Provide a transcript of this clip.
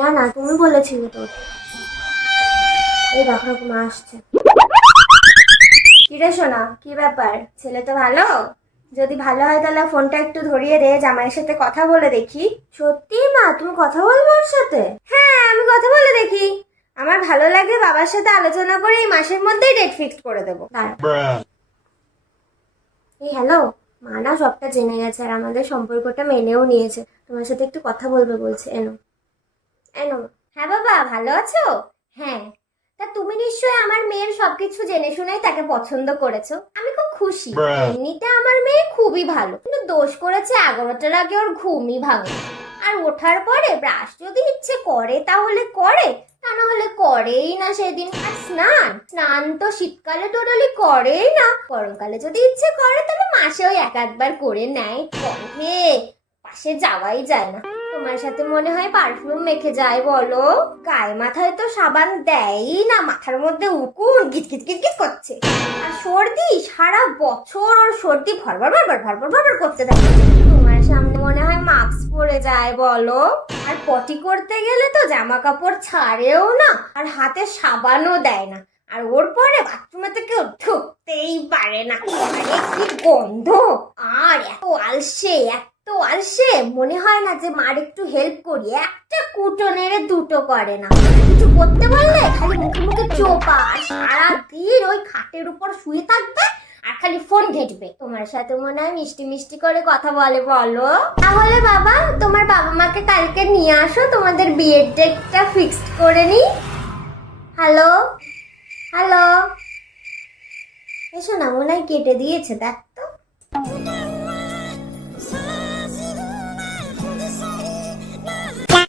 না না, তুমি বলেছিলে তো। এই দেখো মা আসছে। কিরে সোনা, কি ব্যাপার? ছেলে তো ভালো। যদি ভালো হয় তাহলে ফোনটা একটু ধরিয়ে দে, জামাইয়ের সাথে কথা বলে দেখি। সত্যি মা, তুমি কথা বলবো ওর সাথে? হ্যাঁ, আমি কথা বলে দেখি। আমার ভালো লাগলে বাবার সাথে আলোচনা করে এই মাসের মধ্যেই ডেট ফিক্সড করে দেবো। এই হ্যালো, মা না সবটা জেনে গেছে আর আমাদের সম্পর্কটা মেনেও নিয়েছে। তোমার সাথে একটু কথা বলবে বলছে। এনো এনো। হ্যাঁ বাবা, ভালো আছো? হ্যাঁ। তা তুমি নিশ্চয়ই আমার মেয়ের সবকিছু জেনে শুনেই তাকে পছন্দ করেছো। আমি খুব খুশি। এমনিতে আমার মেয়ে খুবই ভালো, কিন্তু দোষ করেছে 11টার আগে ওর ঘুমই ভাঙে। আর ওঠার পরে ব্রাশ যদি ইচ্ছে করে তাহলে করে, তা না হলে করেই না সেদিন। আর স্নান স্নান তো শীতকালে টোটালি করেই না। গরমকালে যদি ইচ্ছে করে তাহলে মাসে ওই এক আধবার করে নেয়। কবে পাশে যাওয়াই যায় না। তোমার সাথে মনে হয় পারফিউম মেখে যায় বলো? গায়ে মাথায় তো সাবান দেয়ই না, মাথার মধ্যে উকুন গিট গিট গিট গিট করছে। আর সর্দি, সারা বছর ওর সর্দি ভরভর ভরভর ভরভর ভরভর করতে থাকে। তোমার সামনে মনে হয় মাস্ক পরে যায় বলো? আর পটি করতে গেলে তো জামা কাপড় ছাড়েও না, আর হাতে সাবানও দেয় না। আর ওর পরে বাথরুমে তো কেউ ঢুকতেই পারে না। আরে কি গন্ধ! আর এত আলসে, এত আলসে, মনে হয় না যে মার একটু হেল্প করি। একটা কুটো নেড়ে দুটো করে না। কিছু করতে বললে খালি মুখে মুখে চোপা, আর সারাদিন ওই খাটের উপর শুয়ে থাকবে আর খালি ফোন ঘেঁটবে। তোমার সাথে মনে হয় মিষ্টি মিষ্টি করে কথা বলে বলো? তাহলে বাবা, তোমার বাবা মাকে কালকে নিয়ে আসো, তোমাদের বিয়ের ডেটটা ফিক্সড করে নি। হ্যালো হ্যালো, এসো না, মনে হয় কেটে দিয়েছে, দেখ তো।